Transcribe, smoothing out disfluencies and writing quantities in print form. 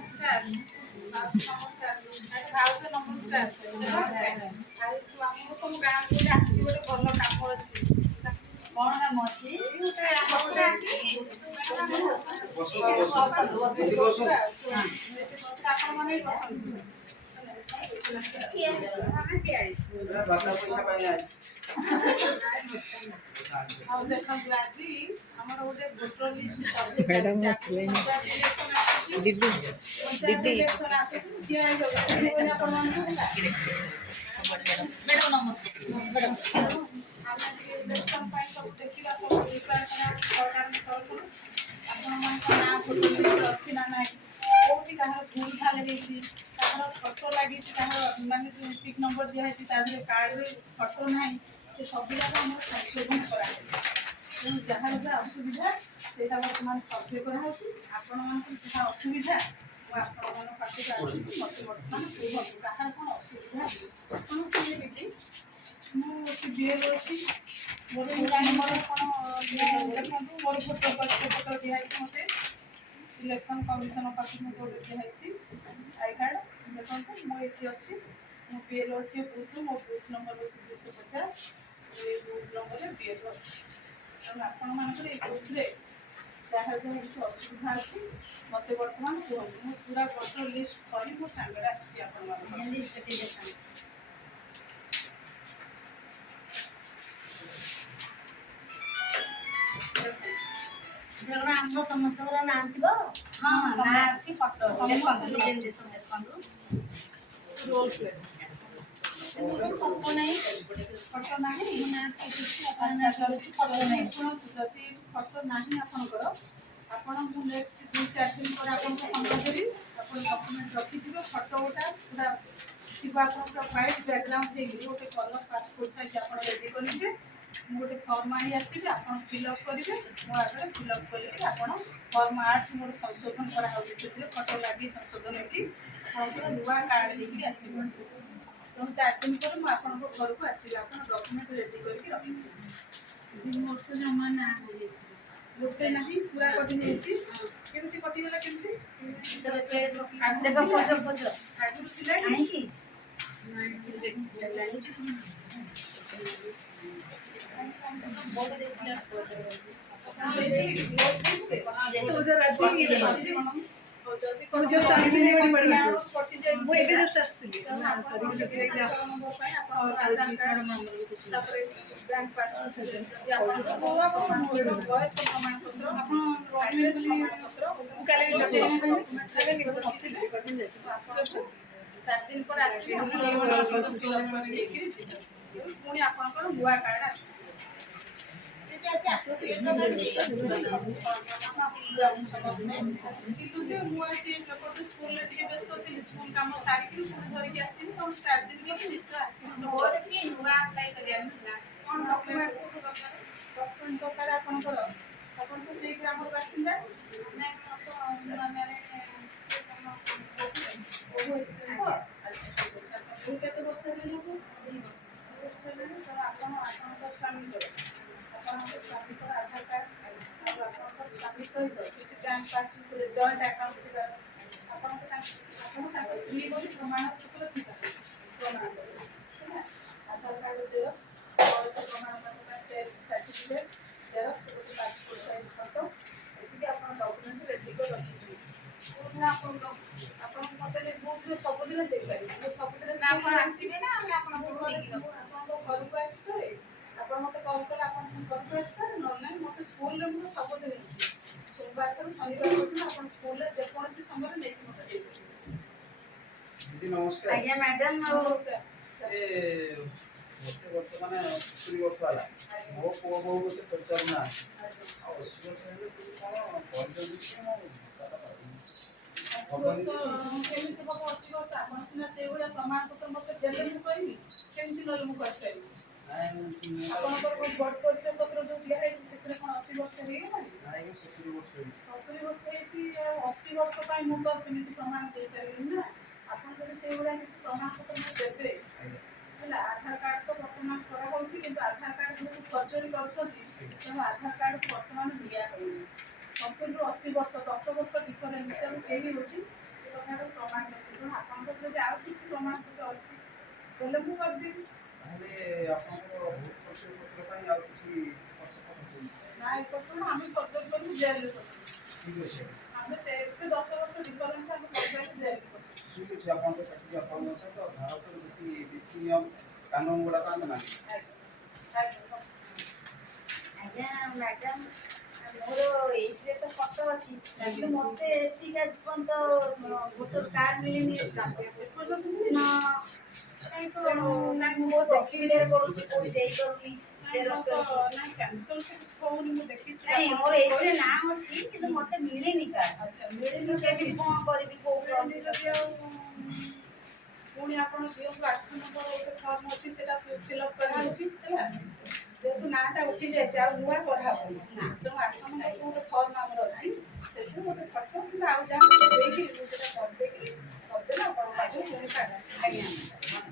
ନମସ୍କାର ନମସ୍କାର ଭାଉଜ ନମସ୍କାର। ଆଉ ଆମର ତମ ଗାଁକୁ ଗୋଟେ ଆସିଛି ଗୋଟେ ଭଲ କାମ ଅଛି। କଣ କାମ ଅଛି? ଆପଣ ମାନେ ବସନ୍ତୁ। ଆଉ ଦେଖନ୍ତୁ ଆଜି ଆମର ଗୋଟେ ଭୋଟର ଲିଷ୍ଟ ସର୍ଭେ ଚାଲିଛି। ଦିଦି ଦିଦି ମ୍ୟାଡ଼ାମ ନମସ୍କାର। ଆମେ ଟିକେ ଇଲେକ୍ସନ ପାଇଁ ସବୁ ଦେଖିବା ସବୁ ପ୍ରିପାରେସନ୍ ସରକାରଙ୍କ ତରଫରୁ ଆପଣମାନଙ୍କ ନାଁ ଭୋଟର ଲିଷ୍ଟରେ ଅଛି ନା ନାହିଁ, କୋଉଠି କାହାର ଭୁଲ ଭାଲ ହେଇଛି, କାହାର ଫଟୋ ଲାଗିଛି, କାହାର ମାନେ ଯେଉଁ ପିକ୍ ନମ୍ବର ଦିଆହେଇଛି ତା ଦେହରେ କାର୍ଡରେ ଫଟୋ ନାହିଁ, ସେ ସବୁଯାକ ଆମର ସଂଶୋଧନ କରାହେଉଛି। ତେଣୁ ଯାହାର ଯାହା ଅସୁବିଧା ସେଇଟା ବର୍ତ୍ତମାନ ସର୍ଭେ କରାହେଉଛି। ଆପଣମାନଙ୍କର ଯାହା ଅସୁବିଧା ମୁଁ ଆପଣମାନଙ୍କ ପାଖକୁ ଆସିଛି, ମୋତେ ବର୍ତ୍ତମାନ କୁହନ୍ତୁ କାହାର କ'ଣ ଅସୁବିଧା ହେଇଛି। ଆପଣ କିଏ ଦିଦି? ମୁଁ ଅଛି ବିଏଲ୍ ଅଛି। ମୋର ମୋର କ'ଣ ଦେଖନ୍ତୁ ମୋର ଭୋଟର ପରିଚୟ ପତ୍ର ଦିଆହେଇଛି ମୋତେ ଇଲେକ୍ସନ୍ କମିଶନ ପାଖରୁ ମୋତେ ଗୋଟେ ଦିଆହେଇଛି ଆଇ କାର୍ଡ଼। ଦେଖନ୍ତୁ ମୁଁ ଏଠି ଅଛି, ମୁଁ ବିଏଲ୍ ଅଛି ବୁଥ୍, ମୋ ବୁଥ୍ ନମ୍ବର ହେଉଛି 250। ଏଇ ବୁଥ୍ ନମ୍ବରରେ ବିଏଲ୍ ଅଛି। ତେଣୁ ଆପଣମାନଙ୍କର ଏଇ ବୁଥ୍ରେ ଯାହାର ଯାହା କିଛି ଅସୁବିଧା ଅଛି ମୋତେ ବର୍ତ୍ତମାନ କୁହନ୍ତୁ। ମୁଁ ପୁରା ଭୋଟର ଲିଷ୍ଟ କରି ମୋ ସାଙ୍ଗରେ ଆସିଛି ଆପଣମାନଙ୍କ। ଆମ ସମସ୍ତଙ୍କର ନାଁ ଥିବ। ହଁ ନାଁ ଅଛି, ଫଟୋ ଅଛି। ଦେଖନ୍ତୁ ଫଟୋ ନାହିଁ, ଫଟୋ ନାହିଁ। ଫଟୋ ନାହିଁ। ଶୁଣନ୍ତୁ, ଯଦି ଫଟୋ ନାହିଁ ଆପଣଙ୍କର, ଆପଣ ମୁଁ ନେକ୍ସଟ 2-4 ଦିନ ପରେ ଆପଣଙ୍କୁ ସମ୍ପର୍କ କରିବି। ଆପଣ ଡକ୍ୟୁମେଣ୍ଟ ରଖିଥିବେ, ଫଟୋ ଗୋଟା ପୁରା ଥିବ ଆପଣଙ୍କର ହ୍ୱାଇଟ୍ ବ୍ୟାକଗ୍ରାଉଣ୍ଡ ହେଇକି ଗୋଟେ କଲର୍ ପାସପୋର୍ଟ ସାଇଜ୍ ଆପଣ ରେଡ଼ି କରିବେ। ମୁଁ ଗୋଟେ ଫର୍ମ ଆଣି ଆସିବି, ଆପଣ ଫିଲ୍ଅପ୍ କରିବେ। ମୋ ଆଗରେ ଫିଲ୍ଅପ୍ କରିକି ଆପଣ ଫର୍ମ 8 ମୋର ସଂଶୋଧନ କରାହେଉଛି, ସେଥିରେ ଫଟୋ ଲାଗି ସଂଶୋଧନ ହେଇକି ଆପଣଙ୍କର ନୂଆ କାର୍ଡ଼ ହେଇକି ଆସିବ। ତେଣୁ 4 ଦିନ ପରେ ମୁଁ ଆପଣଙ୍କ ଘରକୁ ଆସିବି, ଆପଣ ଡକ୍ୟୁମେଣ୍ଟ ରେଡ଼ି କରିକି ରଖିବେ। ମୋର ତ ଜମା ନାଁ ଗୋଟେ ନାହିଁ, ପୁରା କଟିଯାଇଛି। କେମିତି କଟିଗଲା? କେମିତି ଆଗରୁ ଥିଲା କାହିଁକି? ଦିନ ପରେ ଆସିବି, ପୁଣି ଆପଣଙ୍କର ନୂଆ କାର୍ଡ଼ ଆସିଯିବ। କିନ୍ତୁ ଯେ ମୁଁ ଏଠି ଗୋଟେ ସ୍କୁଲରେ ଟିକେ ବ୍ୟସ୍ତ ଥିଲି, ସ୍କୁଲ କାମ ସାରିକି ପୁଣି ଧରିକି ଆସିବି। ତ 4 ଦିନ ପରେ ନିଶ୍ଚୟ ଆସିବି। ମୋର ବି ନୂଆ ଆପ୍ଲାଏ କରିବାର ଥିଲା। କ'ଣ ଡକ୍ୟୁମେଣ୍ଟ ସବୁ ଦରକାର? ଡକ୍ୟୁମେଣ୍ଟ ଦରକାର ଆପଣଙ୍କର? ଆପଣ ତ ସେଇ ଗ୍ରାମର ବାସିନ୍ଦା। ନାଇଁ ମୁଁ ତ କେତେ ବର୍ଷ ହେଲାଣି? 2 ବର୍ଷ ହେଲାଣି। ତ ଆପଣ ଆପଣଙ୍କ ସ୍ୱାମୀଙ୍କର ଆଧାର କାର୍ଡ଼ ଆଉ ଆପଣଙ୍କ ସ୍ୱାମୀ ସହିତ କିଛି ବ୍ୟାଙ୍କ ପାସବୁକ୍ରେ ଜଏଣ୍ଟ ଆକାଉଣ୍ଟ ଥିବା, ଆପଣ ତାଙ୍କ ସ୍ତ୍ରୀ ବୋଲି ପ୍ରମାଣପତ୍ର ଥିବା ପ୍ରମାଣ କରିବେ ହେଲା। ଆଧାର କାର୍ଡ଼ ଜେରକ୍ସ, ବୟସ ପ୍ରମାଣପତ୍ର ପାଇଁ ସାର୍ଟିଫିକେଟ୍ ଜେରକ୍ସ, ଗୋଟେ ପାସପୋର୍ଟ ସାଇଜ୍ ଫଟୋ, ଏତିକି ଆପଣ ଡକ୍ୟୁମେଣ୍ଟ ରେଡ଼ି କରି ରଖିଥିବେ। ଆପଣଙ୍କୁ ମୋତେ ବୁଥରେ ସବୁଦିନ ଦେଇପାରିବେ। ମୁଁ ସବୁଦିନ ଆପଣ ଆସିବେ ନା ଆମେ ଆପଣଙ୍କ ଘରକୁ ଆସିପାରେ? ଆପଣ ମୋତେ କଲ୍ କଲେ ଆପଣ ଘରକୁ ଆସିପାରେ, ନହେଲେ ନାହିଁ ମୋତେ ସ୍କୁଲରେ ମୁଁ ସବୁଦିନ ଅଛି। ସୋମବାରରୁ ଶନିବାର ପର୍ଯ୍ୟନ୍ତ ଆପଣ ସ୍କୁଲରେ ଯେକୌଣସି ସମୟରେ ନେଇକି ମୋତେ ଦେଇପାରିବେ। ଦିଦି ନମସ୍କାର। ଆଜ୍ଞା ମ୍ୟାଡ଼ାମ, ନମସ୍କାର। ମୋତେ ବର୍ତ୍ତମାନ 70 ବର୍ଷ ହେଲା। ମୋ ପୁଅ ବୋହୁ ମୋତେ ପଚାରୁନାହାନ୍ତି। ଆଉ 80 ବର୍ଷ ହେଲେ ତୁ କ'ଣ କହିଛନ୍ତି? କେମିତି ହବ 80 ବର୍ଷ? ଆପଣ ସିନା ସେଇଭଳିଆ ପ୍ରମାଣପତ୍ର ମୋତେ ଦେଲେ ମୁଁ କରିବି, କେମିତି ନହେଲେ ମୁଁ କରିପାରିବି? ଆପଣଙ୍କର ଭୋଟ ପରିଚୟ ପତ୍ର ଯୋଉ ଦିଆହେଇଛି ସେଥିରେ କ'ଣ 80 ବର୍ଷ ହେଇଗଲାଣି? 70 ବର୍ଷ ହେଇଛି। 80 ବର୍ଷ ପାଇଁ ମୁଁ ତ ସେମିତି ପ୍ରମାଣ ଦେଇପାରିବିନି ନା। ଆପଣ ଯଦି ସେଇଭଳିଆ କିଛି ପ୍ରମାଣପତ୍ର ମୋତେ ଦେବେ ହେଲା। ଆଧାର କାର୍ଡ଼ ତ ବର୍ତ୍ତମାନ କରାହେଉଛି, କିନ୍ତୁ ଆଧାର କାର୍ଡ଼ ଯେହେତୁ ଫର୍ଜରୀ କରୁଛନ୍ତି, ତେଣୁ ଆଧାର କାର୍ଡ଼ ବର୍ତ୍ତମାନ ନିଆ ହେଉନି। 70ରୁ 80 ବର୍ଷ, 10 ବର୍ଷ ଡିଫରେନ୍ସ। ତେଣୁ କେହି ହେଉଛି ପ୍ରକାର ପ୍ରମାଣ ରଖନ୍ତୁ ଆପଣଙ୍କର ଯଦି ଆଉ କିଛି ପ୍ରମାଣ ଅଛି ତାହେଲେ ମୁଁ କରିଦେବି। ତାହେଲେ ଆପଣଙ୍କର ଭୋଟ ପରିଚୟ ପତ୍ର ପାଇଁ ଆଉ କିଛି ଆବଶ୍ୟକ ହଉଛି? ନା ଏ ବର୍ଷ ଆମେ କରିଦେବୁ ବୋଲି ଜେଲରେ ପଶିବୁ। ଠିକ୍ ଅଛି ଆମେ ସେ ଏତେ 10 ବର୍ଷ ଡିଫରେନ୍ସ ଆମେ କରିଦେବୁ ଜେଲରେ ପଶିବୁ। ଠିକ୍ ଅଛି ଆପଣଙ୍କ ଚାକିରି ଆପଣ ଅଛନ୍ତି ତ ଭାରତର ଯେତିକି ନୀତି ନିୟମ କାନୁନ ଗୁଡ଼ାକ ଆମେ ମାନିବୁ। ଆଜ୍ଞା ମ୍ୟାଡ଼ାମ ମୋର ଏଇଥିରେ ତ ଫଟୋ ଅଛି କିନ୍ତୁ ମୋତେ ଏତିକି ଆଜି ପର୍ଯ୍ୟନ୍ତ ଭୋଟର କାର୍ଡ ମିଳିନି ନା କାହିଁ ତ କାହିଁ ମୁଁ ବହୁତ ଅସୁବିଧାରେ ପଡ଼ୁଛି କୋଉଠି ଦେଇପାରୁନି ଜେରକ୍ସ କରିକି। ନାଇଁ ମୋର ଏଇଥିରେ ନାଁ ଅଛି କିନ୍ତୁ ମୋତେ ମିଳିନି କାର୍ଡ। ମିଳିନି କେମିତି କଣ କରିବି କୋଉ ପୁଣି ଆପଣ ଦିଅନ୍ତୁ 8 ନମ୍ବର ଗୋଟେ ଫର୍ମ ଅଛି ସେଟା ଫିଲ୍ଅପ୍ କରାହେଉଛି ହେଲା। ଯେହେତୁ ନାଁଟା ଉଠି ଯାଇଛି ଆଉ ନୂଆ କରାହେବନି ତେଣୁ 8 ନମ୍ବର ଗୋଟେ ଫର୍ମ ଆମର ଅଛି ସେଥିରୁ ଗୋଟେ ଫଟୋ କିମ୍ବା ଆଉ ଯାହା ଦେଇକି ସେଟା କରିଦେଇକି କରିଦେଲେ ଆପଣଙ୍କ ପାଖକୁ ପୁଣି କାର୍ଡ ଆସିବ। ଆଜ୍ଞା।